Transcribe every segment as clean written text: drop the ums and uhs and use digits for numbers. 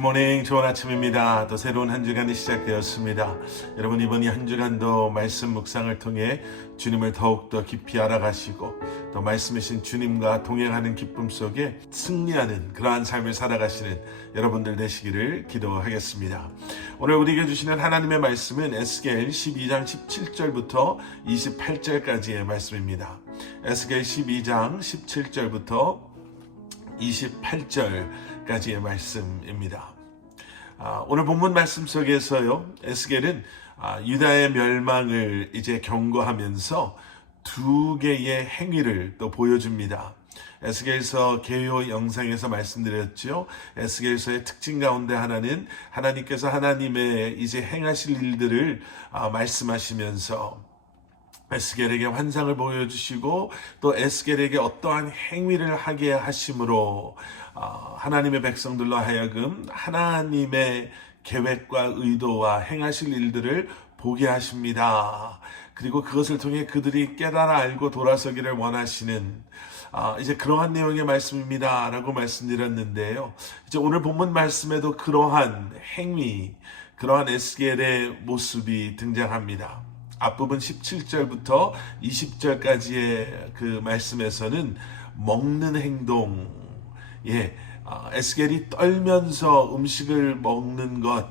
굿모닝, 좋은 아침입니다. 또 새로운 한 주간이 시작되었습니다. 여러분, 이번 한 주간도 말씀 묵상을 통해 주님을 더욱더 깊이 알아가시고 또 말씀이신 주님과 동행하는 기쁨 속에 승리하는 그러한 삶을 살아가시는 여러분들 되시기를 기도하겠습니다. 오늘 우리에게 주시는 하나님의 말씀은 에스겔 12장 17절부터 28절까지의 말씀입니다. 에스겔 12장 17절부터 28절까지의 말씀입니다. 오늘 본문 말씀 속에서요, 에스겔은 유다의 멸망을 이제 경고하면서 두 개의 행위를 또 보여줍니다. 에스겔서 개요 영상에서 말씀드렸죠. 에스겔서의 특징 가운데 하나는 하나님께서 하나님의 이제 행하실 일들을 말씀하시면서 에스겔에게 환상을 보여주시고 또 에스겔에게 어떠한 행위를 하게 하심으로 하나님의 백성들로 하여금 하나님의 계획과 의도와 행하실 일들을 보게 하십니다. 그리고 그것을 통해 그들이 깨달아 알고 돌아서기를 원하시는 이제 그러한 내용의 말씀입니다 라고 말씀드렸는데요. 이제 오늘 본문 말씀에도 그러한 행위, 그러한 에스겔의 모습이 등장합니다. 앞부분 17절부터 20절까지의 그 말씀에서는 먹는 행동, 에스겔이 떨면서 음식을 먹는 것,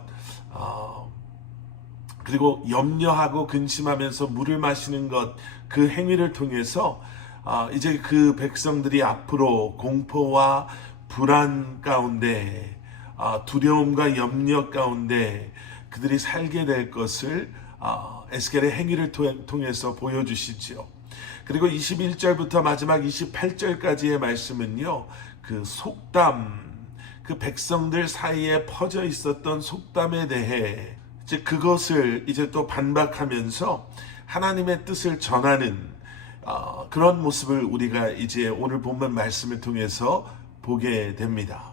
그리고 염려하고 근심하면서 물을 마시는 것, 그 행위를 통해서 이제 그 백성들이 앞으로 공포와 불안 가운데, 두려움과 염려 가운데 그들이 살게 될 것을 에스겔의 행위를 통해서 보여주시지요. 그리고 21절부터 마지막 28절까지의 말씀은요, 그 속담, 그 백성들 사이에 퍼져 있었던 속담에 대해 이제 그것을 이제 또 반박하면서 하나님의 뜻을 전하는 그런 모습을 우리가 이제 오늘 본문 말씀을 통해서 보게 됩니다.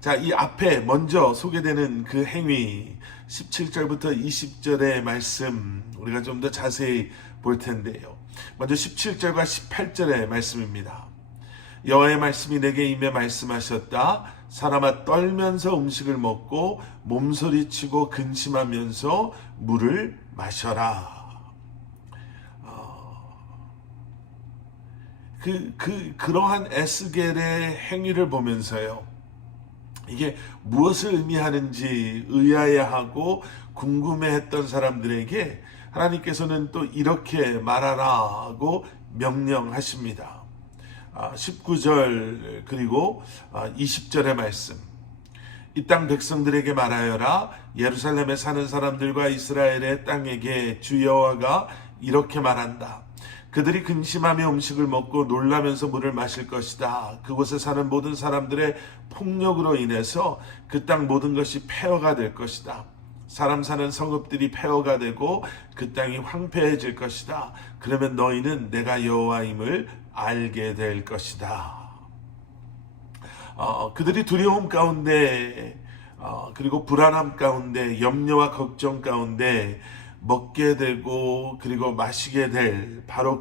자, 이 앞에 먼저 소개되는 그 행위 17절부터 20절의 말씀 우리가 좀 더 자세히 볼 텐데요. 먼저 17절과 18절의 말씀입니다. 여호와의 말씀이 내게 임해 말씀하셨다. 사람아, 떨면서 음식을 먹고 몸소리치고 근심하면서 물을 마셔라. 그러한 에스겔의 행위를 보면서요, 이게 무엇을 의미하는지 의아해하고 궁금해했던 사람들에게 하나님께서는 또 이렇게 말하라고 명령하십니다. 19절 그리고 20절의 말씀. 이 땅 백성들에게 말하여라. 예루살렘에 사는 사람들과 이스라엘의 땅에게 주 여호와가 이렇게 말한다. 그들이 근심하며 음식을 먹고 놀라면서 물을 마실 것이다. 그곳에 사는 모든 사람들의 폭력으로 인해서 그 땅 모든 것이 폐허가 될 것이다. 사람 사는 성읍들이 폐허가 되고 그 땅이 황폐해질 것이다. 그러면 너희는 내가 여호와임을 알게 될 것이다. 그들이 두려움 가운데 그리고 불안함 가운데 염려와 걱정 가운데 먹게 되고 그리고 마시게 될 바로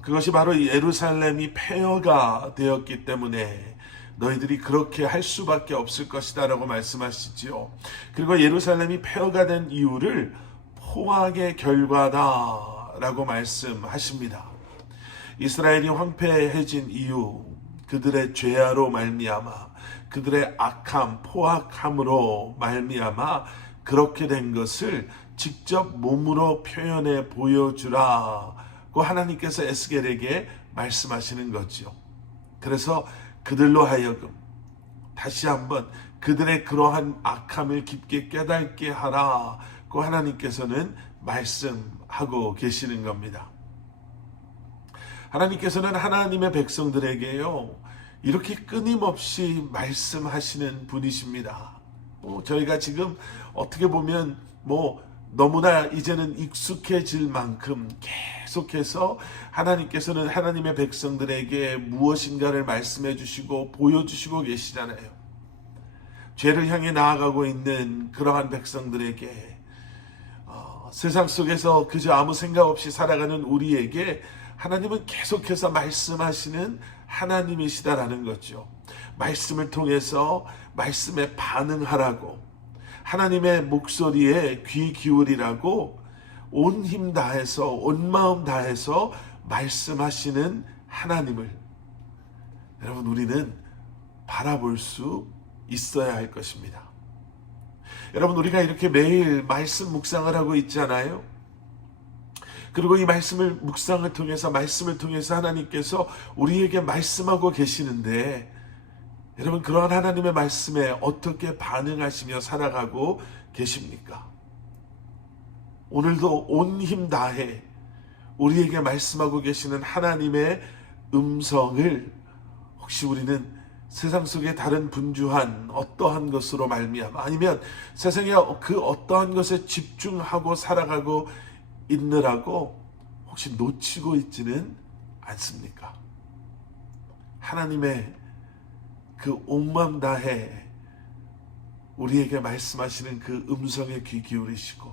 그것이 바로 예루살렘이 폐허가 되었기 때문에 너희들이 그렇게 할 수밖에 없을 것이다 라고 말씀하시지요. 그리고 예루살렘이 폐허가 된 이유를 포악의 결과다 라고 말씀하십니다. 이스라엘이 황폐해진 이유, 그들의 죄아로 말미암아, 그들의 악함, 포악함으로 말미암아 그렇게 된 것을 직접 몸으로 표현해 보여주라고 하나님께서 에스겔에게 말씀하시는 거죠. 그래서 그들로 하여금 다시 한번 그들의 그러한 악함을 깊게 깨닫게 하라고 하나님께서는 말씀하고 계시는 겁니다. 하나님께서는 하나님의 백성들에게요, 이렇게 끊임없이 말씀하시는 분이십니다. 저희가 지금 어떻게 보면 너무나 이제는 익숙해질 만큼 계속해서 하나님께서는 하나님의 백성들에게 무엇인가를 말씀해 주시고 보여주시고 계시잖아요. 죄를 향해 나아가고 있는 그러한 백성들에게 세상 속에서 그저 아무 생각 없이 살아가는 우리에게 하나님은 계속해서 말씀하시는 하나님이시다라는 거죠. 말씀을 통해서 말씀에 반응하라고, 하나님의 목소리에 귀 기울이라고 온 힘 다해서, 온 마음 다해서 말씀하시는 하나님을 여러분, 우리는 바라볼 수 있어야 할 것입니다. 여러분, 우리가 이렇게 매일 말씀 묵상을 하고 있잖아요. 그리고 이 묵상을 통해서, 말씀을 통해서 하나님께서 우리에게 말씀하고 계시는데, 여러분, 그러한 하나님의 말씀에 어떻게 반응하시며 살아가고 계십니까? 오늘도 온 힘 다해 우리에게 말씀하고 계시는 하나님의 음성을 혹시 우리는 세상 속의 다른 분주한 어떠한 것으로 말미암아, 아니면 세상의 그 어떠한 것에 집중하고 살아가고 있느라고 혹시 놓치고 있지는 않습니까? 하나님의 그 온 마음 다해 우리에게 말씀하시는 그 음성에 귀 기울이시고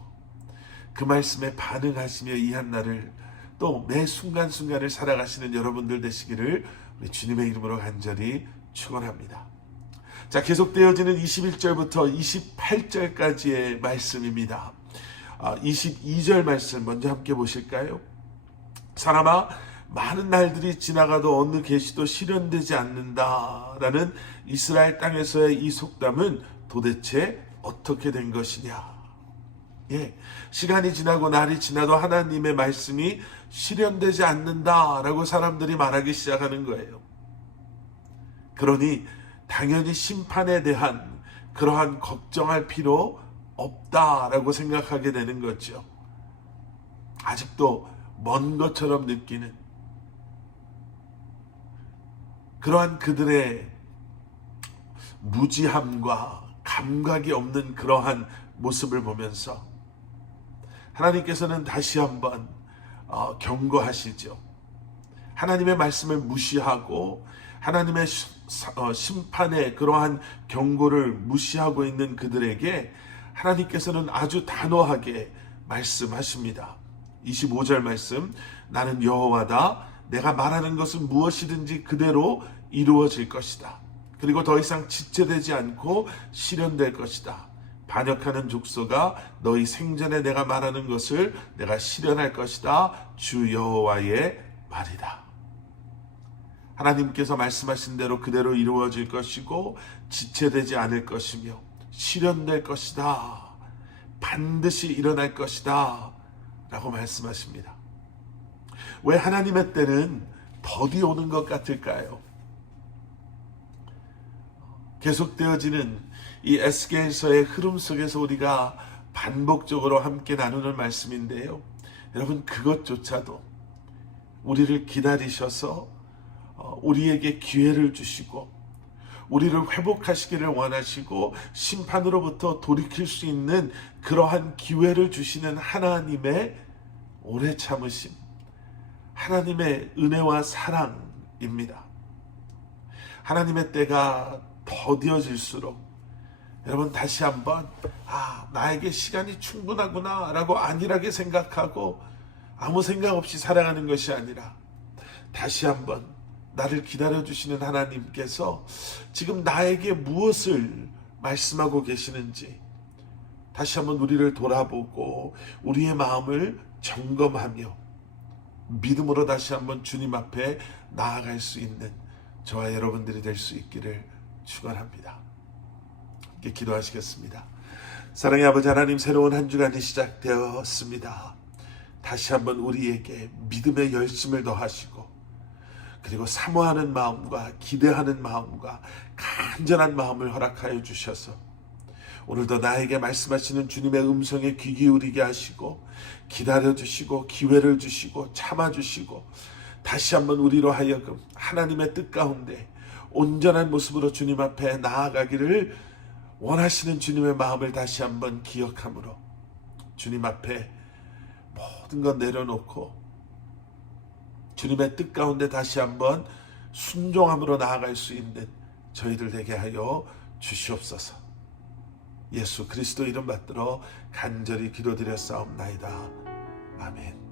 그 말씀에 반응하시며 이 한날을, 또 매 순간순간을 살아가시는 여러분들 되시기를 우리 주님의 이름으로 간절히 축원합니다. 자, 계속되어지는 21절부터 28절까지의 말씀입니다. 22절 말씀 먼저 함께 보실까요? 사람아, 많은 날들이 지나가도 어느 계시도 실현되지 않는다라는 이스라엘 땅에서의 이 속담은 도대체 어떻게 된 것이냐? 시간이 지나고 날이 지나도 하나님의 말씀이 실현되지 않는다라고 사람들이 말하기 시작하는 거예요. 그러니 당연히 심판에 대한 그러한 걱정할 필요 없다라고 생각하게 되는 거죠. 아직도 먼 것처럼 느끼는 그러한 그들의 무지함과 감각이 없는 그러한 모습을 보면서 하나님께서는 다시 한번 경고하시죠. 하나님의 말씀을 무시하고 하나님의 심판의 그러한 경고를 무시하고 있는 그들에게 하나님께서는 아주 단호하게 말씀하십니다. 25절 말씀, 나는 여호와다. 내가 말하는 것은 무엇이든지 그대로 이루어질 것이다. 그리고 더 이상 지체되지 않고 실현될 것이다. 반역하는 족속아, 너희 생전에 내가 말하는 것을 내가 실현할 것이다. 주 여호와의 말이다. 하나님께서 말씀하신 대로 그대로 이루어질 것이고 지체되지 않을 것이며 실현될 것이다. 반드시 일어날 것이다 라고 말씀하십니다. 왜 하나님의 때는 더디 오는 것 같을까요? 계속되어지는 이 에스겔서의 흐름 속에서 우리가 반복적으로 함께 나누는 말씀인데요, 여러분, 그것조차도 우리를 기다리셔서 우리에게 기회를 주시고 우리를 회복하시기를 원하시고 심판으로부터 돌이킬 수 있는 그러한 기회를 주시는 하나님의 오래 참으심, 하나님의 은혜와 사랑입니다. 하나님의 때가 더디어질수록 여러분 다시 한번 나에게 시간이 충분하구나 라고 안일하게 생각하고 아무 생각 없이 살아가는 것이 아니라 다시 한번 나를 기다려주시는 하나님께서 지금 나에게 무엇을 말씀하고 계시는지 다시 한번 우리를 돌아보고 우리의 마음을 점검하며 믿음으로 다시 한번 주님 앞에 나아갈 수 있는 저와 여러분들이 될 수 있기를 축원합니다. 함께 기도하시겠습니다. 사랑의 아버지 하나님, 새로운 한 주간이 시작되었습니다. 다시 한번 우리에게 믿음의 열심을 더하시고 그리고 사모하는 마음과 기대하는 마음과 간절한 마음을 허락하여 주셔서 오늘도 나에게 말씀하시는 주님의 음성에 귀 기울이게 하시고 기다려주시고 기회를 주시고 참아주시고 다시 한번 우리로 하여금 하나님의 뜻 가운데 온전한 모습으로 주님 앞에 나아가기를 원하시는 주님의 마음을 다시 한번 기억함으로 주님 앞에 모든 것 내려놓고 주님의 뜻 가운데 다시 한번 순종함으로 나아갈 수 있는 저희들 되게 하여 주시옵소서. 예수 그리스도 이름 받들어 간절히 기도드렸사옵나이다. 아멘.